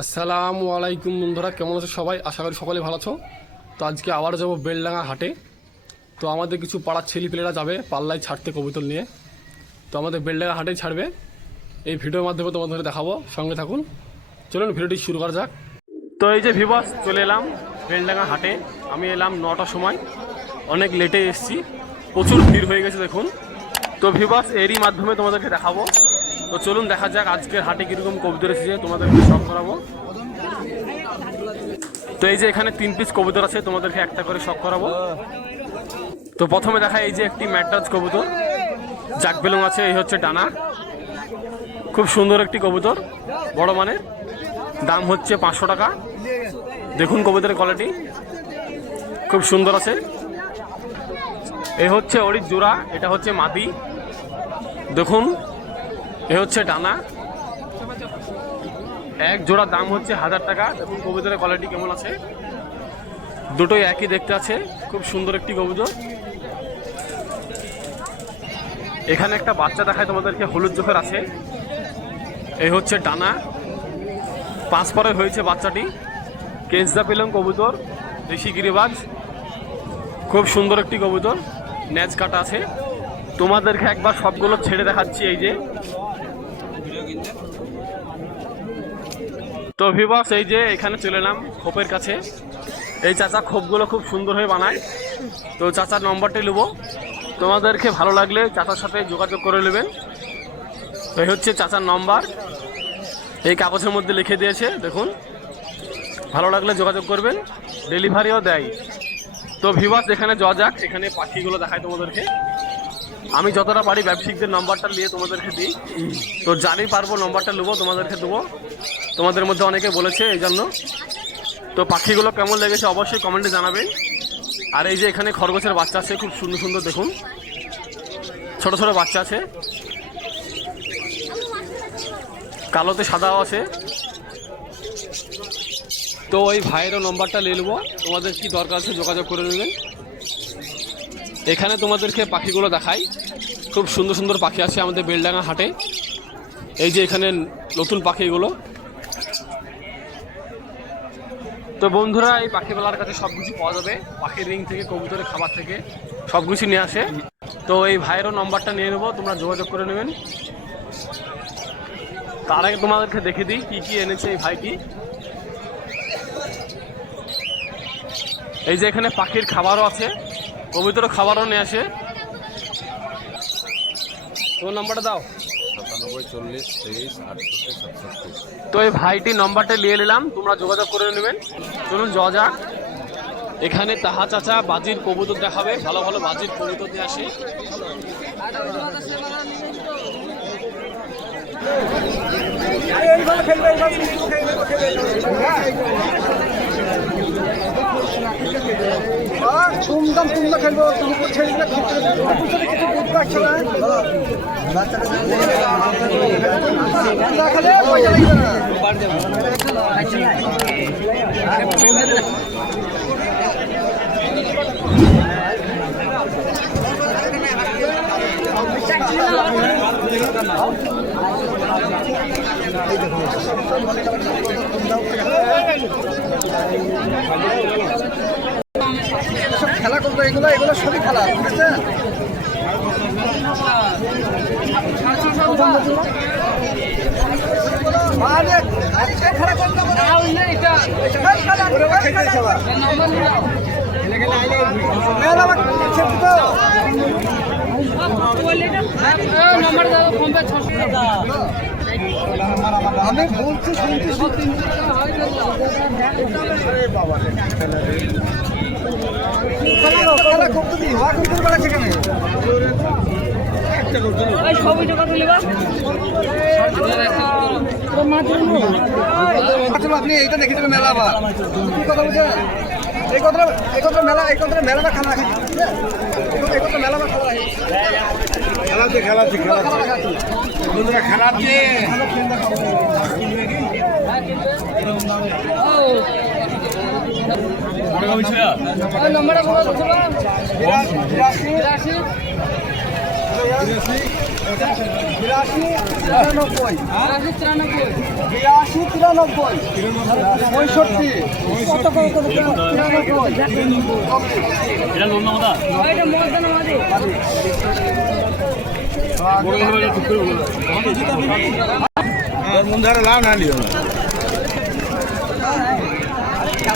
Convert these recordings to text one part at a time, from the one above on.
আসসালামু আলাইকুম বন্ধুরা, কেমন আছো সবাই? আশা করি সকলে ভালো আছো। তো আজকে আবার যাব বেলডাঙ্গা হাটে। তো আমাদের কিছু পাড়ার ছেলেপেলেরা যাবে পাল্লায় ছাড়তে কবুতর নিয়ে। তো আমাদের বেলডাঙ্গা হাটেই ছাড়বে। এই ভিডিওর মাধ্যমে তোমাদের দেখাবো। সঙ্গে থাকুন। চলুন, ভিডিওটি শুরু করা যাক। তো এই যে ভিবাস চলে এলাম বেলডাঙ্গা হাটে। আমি এলাম নটার সময়। অনেক লেটে এসেছি। প্রচুর ভিড় হয়ে গেছে, দেখুন। তো ভিবাস এরই মাধ্যমে তোমাদেরকে দেখাবো। তো চলুন, দেখা যাক আজকের হাটে কীরকম কবুতর এসেছে। তোমাদেরকে শখ করাবো। তো এই যে এখানে তিন পিস কবুতর আছে। তোমাদেরকে একটা করে শখ করাবো। তো প্রথমে দেখা, এই যে একটি ম্যাট্রাজ কবুতর। জাক বেলুং আছে, এই হচ্ছে ডানা। খুব সুন্দর একটি কবুতর, বড় মানে দাম হচ্ছে পাঁচশো টাকা। দেখুন কবুতরের কোয়ালিটি খুব সুন্দর আছে। এই হচ্ছে অরির জোড়া, এটা হচ্ছে মাদি। দেখুন, এ হচ্ছে ডানা। এক জোড়ার দাম হচ্ছে হাজার টাকা। দেখুন কবুতরের কোয়ালিটি কেমন আছে। দুটোই একই দেখতে আছে। খুব সুন্দর একটি কবুতর। এখানে একটা বাচ্চা দেখায় তোমাদেরকে, হলুদ চোখের আছে। এই হচ্ছে ডানা। পাঁচ পরে হয়েছে বাচ্চাটি। কেসদা পেলাম কবুতর দেশি গিরিবাজ। খুব সুন্দর একটি কবুতর ন্যাচ কাটা আছে। তোমাদেরকে একবার সবগুলো ছেড়ে দেখাচ্ছি এই যে। তো ভিবাস এই যে এখানে চলে এলাম খোপের কাছে। এই চাচা খোপগুলো খুব সুন্দর হয়ে বানায়। তো চাচার নম্বরটি নেব তোমাদেরকে ভালো লাগলে চাচার সাথে যোগাযোগ করে নেবেন। এই হচ্ছে চাচার নম্বর। এই কাগজের মধ্যে লিখে দিয়েছে, দেখুন। ভালো লাগলে যোগাযোগ করবেন, ডেলিভারিও দেয়। তো ভিভাস এখানে যাওয়া যাক, এখানে পাখিগুলো দেখায় তোমাদেরকে। আমি যতটা পারি ব্যবসায়িকদের নম্বরটা নিয়ে তোমাদেরকে দিই। তো জানি পারব, নাম্বারটা নেব, তোমাদেরকে দেবো। তোমাদের মধ্যে অনেকে বলেছে এই জন্য তো পাখিগুলো কেমন লেগেছে অবশ্যই কমেন্টে জানাবেন। আর এই যে এখানে খরগোশের বাচ্চা আছে, খুব সুন্দর সুন্দর দেখুন। ছোট ছোট বাচ্চা আছে। কালোতে সাদাও আছে। তো ওই ভাইয়েরও নম্বরটা নিয়ে নেব। তোমাদের কি দরকার আছে যোগাযোগ করে নেবেন। এখানে তোমাদেরকে পাখিগুলো দেখাই। খুব সুন্দর সুন্দর পাখি আছে আমাদের বেলডাঙ্গা হাটে। এই যে এখানে নতুন পাখিগুলো। তো বন্ধুরা, এই পাখিওয়ালার কাছে সব কিছু পাওয়া যাবে। পাখির রিং থেকে, কবুতরের খাবার থেকে সব কিছু নিয়ে আসে। তো এই ভাইয়েরও নম্বরটা নিয়ে নেব, তোমরা যোগাযোগ করে নেবেন। তার আগে তোমাদেরকে দেখে দিই, কি কি এনেছে এই ভাইটি। এই যে এখানে পাখির খাবারও আছে পবিত্র খাবারও নিয়ে আসে। তোমার নাম্বারটা দাও। সাতানব্বই চল্লিশ তেইশ আটষট্টি সাতষট্টি। তো এই ভাইটির নম্বরটা নিয়ে নিলাম তোমরা যোগাযোগ করে নেবেন। চলুন যাওয়া যাক। এখানে তাহা চাচা বাজির কবুতর দেখাবে। ভালো ভালো বাজির কবুতর নিয়ে আসে। তুমদাম তুমদা খেলব তুমি ছেড়ে দিলে কিছু বুঝতে খেলা করব এগুলো এগুলো সবই খেলা করতে। আমি বলছি শুনছি শুনছি। আপনি এইটা দেখে দেবেন মেলা আবার। কি কথা বলছেন এই কথাটা এই কথাটা মেলা এই কথাটা মেলাটা খানা রাখি এই কথা মেলা বা খাওয়া খেলাচ্ছে খেলাচ্ছে খেলাচ্ছে বন্ধুরা খেলাচ্ছে বিরাশি তিরানব্বই পঁয়ষট্টি বন্ধুরা লাভ না লিও না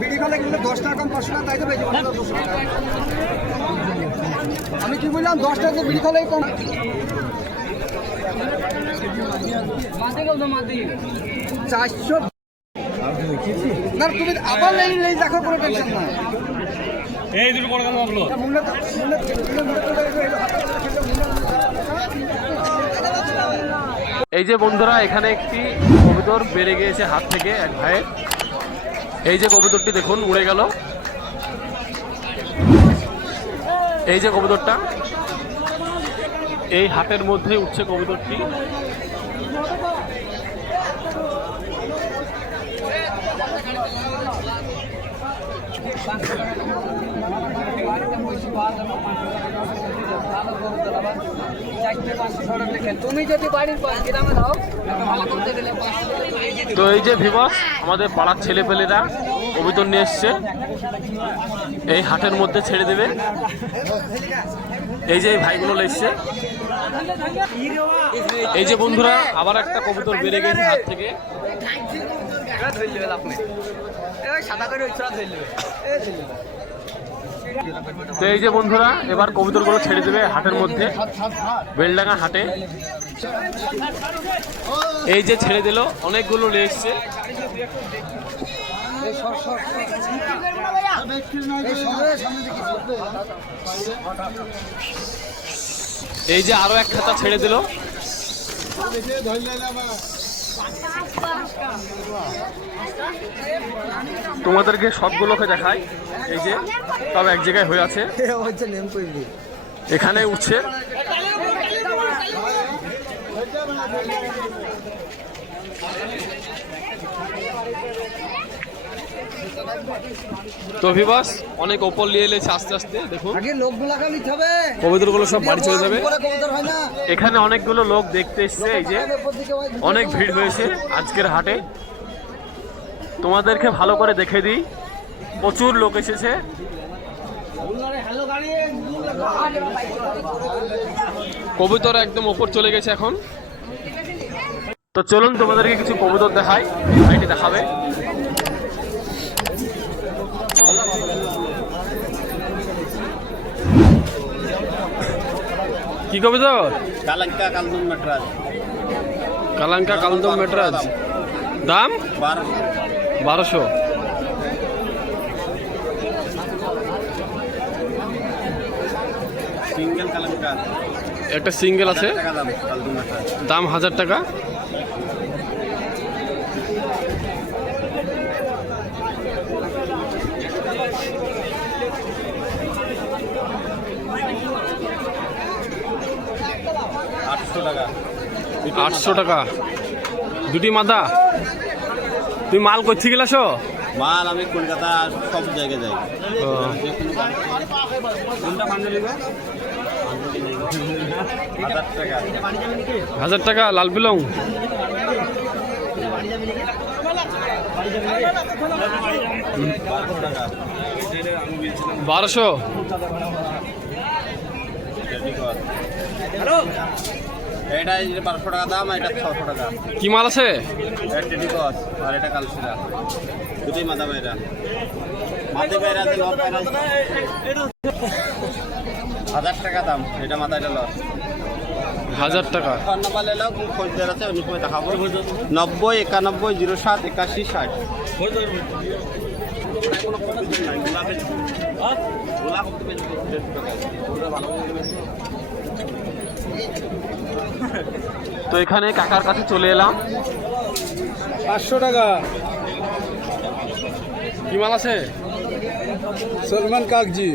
বিড়ি খালে কিন্তু দশ টাকা কম পাঁচশো টাকা তাই তো বেশি ভালো দশ টাকা আমি কি বললাম দশ টাকা বিড়ি খালে কম চারশো না তুমি আবার লেন লেন দেখো কোনো টেনশন এই দুটো এই যে বন্ধুরা, এখানে একটি কবুতর বেড়ে গিয়েছে হাত থেকে এক ভাইয়ের। এই যে কবুতরটি দেখুন, উড়ে গেল। এই যে কবুতরটা, এই হাতের মধ্যে উঠছে কবুতরটি। তুমি যদি বাড়ির গ্রামে দাও ভালো করতে গেলে তো এই যে ভিবস আমাদের পাড়ার ছেলেপেলেরা কবুতর নিয়ে এসছে। এই হাটের মধ্যে ছেড়ে দেবে। এই যে এই ভাইগুলো এসছে। এই যে বন্ধুরা আবার একটা কবুতর বেড়ে গেছে হাত থেকে। তো এই যে বন্ধুরা, এবার কবুতরগুলো ছেড়ে দেবে হাটের মধ্যে, বেলডাঙ্গা হাটে। এই যে ছেড়ে দিল, অনেকগুলো লে এসছে। এই যে আরও এক খাতা ছেড়ে দিল। তোমাদেরকে সবগুলোকে দেখাই। এই যে তবে এক জায়গায় হয়ে আছে। এখানে উঠছে। তো ভিবাস অনেক ওপর নিয়ে এলেছে আস্তে আস্তে দেখুন। কবিতরগুলো সব বাড়ি চলে যাবে। এখানে অনেকগুলো লোক দেখতে এসছে এই যে অনেক ভিড় হয়েছে আজকের হাটে। তোমাদেরকে ভালো করে দেখে দিই প্রচুর লোক এসেছে। কবুতর একদম ওপর চলে গেছে এখন। তো চলুন তোমাদেরকে কিছু কবুতর দেখাই ভাইটি দেখাবে। কি কবে তো কালাঙ্কা কালদম মেট্রাজ। কালাঙ্কা কালদম মেটরাজ। দাম? বারোশো। একটা সিঙ্গেল আছে? দাম হাজার টাকা? আটশো টাকা। দুটি মাদা? তুমি মাল করতে গেলাছো মাল আমি কলকাতা সব জায়গায় যাই? হাজার টাকা। লাল বিলং। বারোশো। এটা বারোশো টাকা দাম এটা ছশো টাকা কি মাল আছে এটা টেডিকস আর এটা কালসিরা দুটোই মাদাম এটা হাজার টাকা দাম এটা মাথায় লস হাজার টাকা নব্বই একানব্বই জিরো সাত একাশি ষাট তো এখানে কাকার কাছে চলে এলাম। পাঁচশো টাকা। কি মাল আছে? সলমান কাকজি।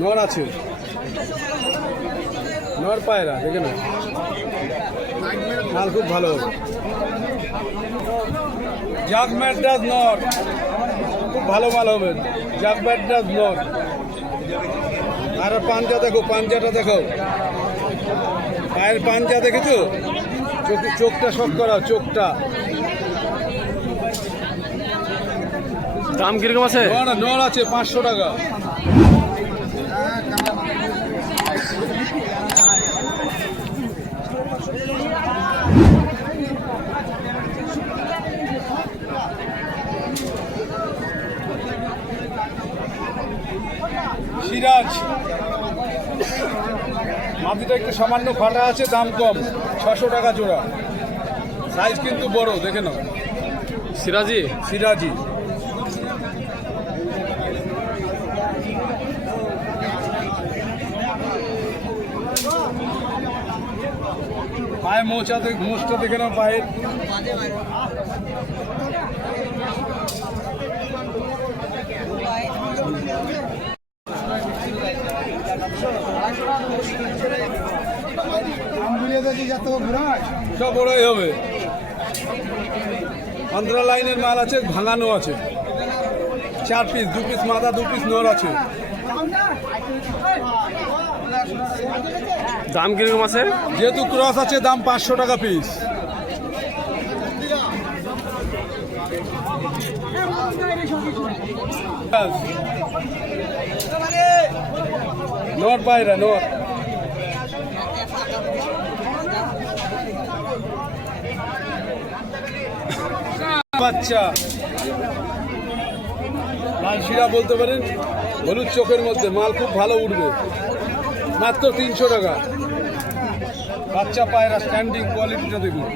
নর আছে। নর পায়রা, দেখে না মাল খুব ভালো। জাগ ম্যাড্রাস নর। খুব ভালো মাল হবে। জাগ ম্যাড্রাস নর। আর পাঞ্জা দেখো, পাঞ্জাটা দেখো পায়ের পাঞ্জা দেখেছ? চোখ চোখটা শখ করা চোখটা। দাম কীরকম আছে? নর আছে পাঁচশো টাকা। সিরাজ। মাটিটা একটু সামান্য ফাটা আছে দাম কম। ছশো টাকা জোড়া। সাইজ কিন্তু বড় দেখে নাও। সিরাজি? সিরাজি। পায়ে মোচা দেখ মোচটা দেখে নাও পায়ের। সব বড়ই হবে। আন্ধ্রা লাইনের মাল আছে ভাঙানো আছে। চার পিস দু পিস মাথা দু পিস নর আছে। দাম কীরকম আছে? যেহেতু ক্রস আছে দাম পাঁচশো টাকা পিস নর পায়রা নর। বাচ্চা। শিরা বলতে পারেন, হলুদ চোখের মধ্যে, মাল খুব ভালো উঠবে। মাত্র তিনশো টাকা। বাচ্চা পায়রা স্ট্যান্ডিং কোয়ালিটিটা দেখুন।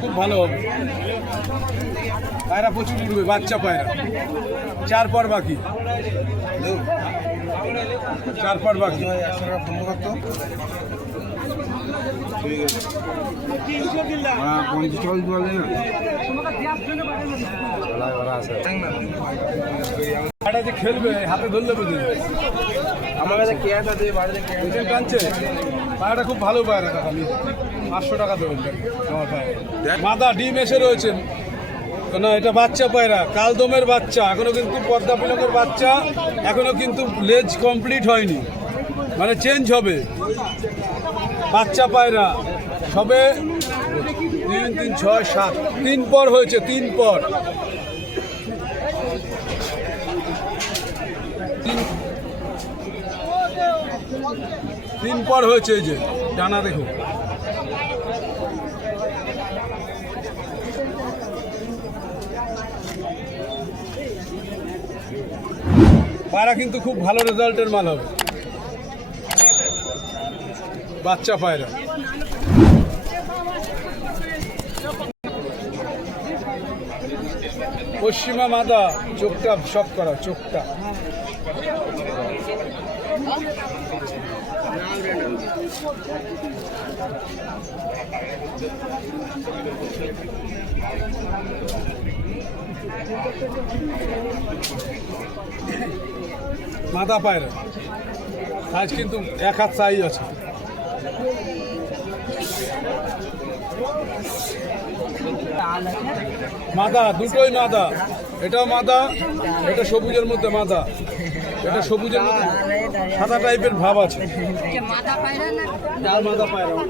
খুব ভালো হবে। পায়রা প্রচুর উঠবে, বাচ্চা পায়রা। চার পর বাকি। চার পর বাকি। খেলবে হাতে ধরলে বুঝে আমার কাছে কে আছে বাড়িতে টানছে পায়রাটা খুব ভালো পায়রা টাকা পাঁচশো টাকা দেবেন আমার পায়রা মাদা ডিম এসে রয়েছে। না, এটা বাচ্চা পায়রা, কালদমের বাচ্চা, এখনও কিন্তু পদ্মা পিলকের বাচ্চা, এখনও কিন্তু লেজ কমপ্লিট হয়নি। মানে চেঞ্জ হবে। বাচ্চা পায়রা। সবে তিন তিন, ছয়, সাত। তিন পর হয়েছে, তিন পর। তিন- পর হয়েছে এই যে, ডানা দেখো। পায়রা কিন্তু খুব ভালো রেজাল্টের মাল হবে। বাচ্চা পায়রা পশ্চিমা মাদা, চোখটা সব করা, চোখটা। মাদা পায়রা সাইজ কিন্তু এক হাত সাইজ আছে। মাদা, দুটোই মাদা। এটাও মাদা, এটা সবুজের মধ্যে মাদা। এটা সবুজের মধ্যে সাদা টাইপের ভাব আছে।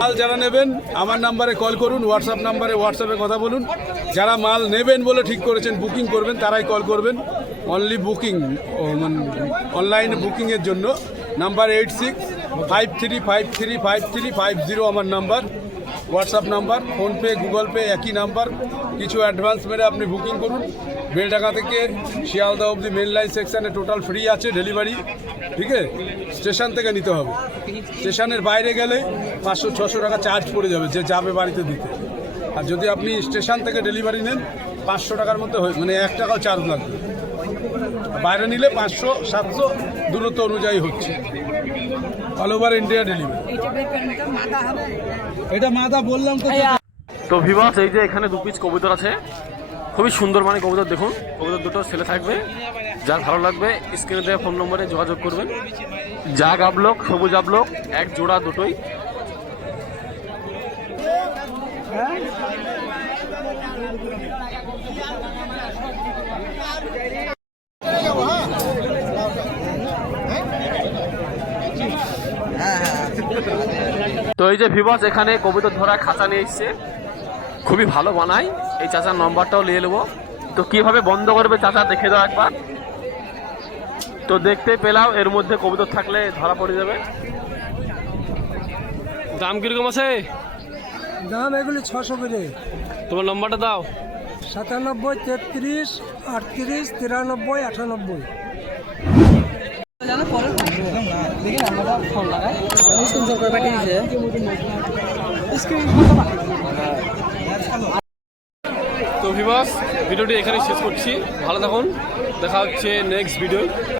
মাল যারা নেবেন, আমার নাম্বারে কল করুন হোয়াটসঅ্যাপ নাম্বারে হোয়াটসঅ্যাপে কথা বলুন। যারা মাল নেবেন বলে ঠিক করেছেন বুকিং করবেন, তারাই কল করবেন। অনলি বুকিং অনলাইন বুকিংয়ের জন্য। Number eight six five three five three five three five zero আমার number WhatsApp number PhonePe Google Pay একই নাম্বার। কিছু অ্যাডভান্স মেরে আপনি বুকিং করুন। বেলডাঙ্গা থেকে শিয়ালদা অবধি মেন লাইন সেকশানে টোটাল ফ্রি আছে ডেলিভারি ঠিক আছে? স্টেশন থেকে নিতে হবে। স্টেশনের বাইরে গেলে পাঁচশো, ছশো টাকা চার্জ পড়ে যাবে যে যাবে বাড়িতে দিতে। আর যদি আপনি স্টেশন থেকে ডেলিভারি নেন, পাঁচশো টাকার মধ্যে হয়ে মানে এক টাকাও চার্জ লাগবে বাইরে নিলে পাঁচশো, সাতশো, দূরত্ব অনুযায়ী হচ্ছে। অল ওভার ইন্ডিয়া ডেলিভারি এটা মাথা বললাম তো তো ভিভাস এই যে এখানে দু পিস কবুতর আছে। খুবই সুন্দর মানে কবুতর, দেখুন। কবুতর দুটো ছেলে থাকবে। যার ভালো লাগবে স্ক্রিনে দেওয়া ফোন নম্বরে যোগাযোগ করবেন। যা গাবলোক সবুজ আবলোক এক জোড়া দুটোই। তো এই যে ভিভাস এখানে কবুতর ধরা খাঁচা নিয়ে এসছে। খুবই ভালো বানায়। এই চাচার নম্বরটাও নিয়ে নেব। তো কীভাবে বন্ধ করবে চাচা দেখে দাও একবার। তো দেখতে পেলাম এর মধ্যে কবুতর থাকলে ধরা পড়ে যাবে। দাম কীরকম আছে? দাম এগুলি ছশো করে। তোমার নম্বরটা দাও। সাতানব্বই তেত্রিশ আটত্রিশ তিরানব্বই আটানব্বই। তো ভিভাস ভিডিওটি এখানে শেষ করছি। ভালো থাকুন। দেখা হচ্ছে নেক্সট ভিডিও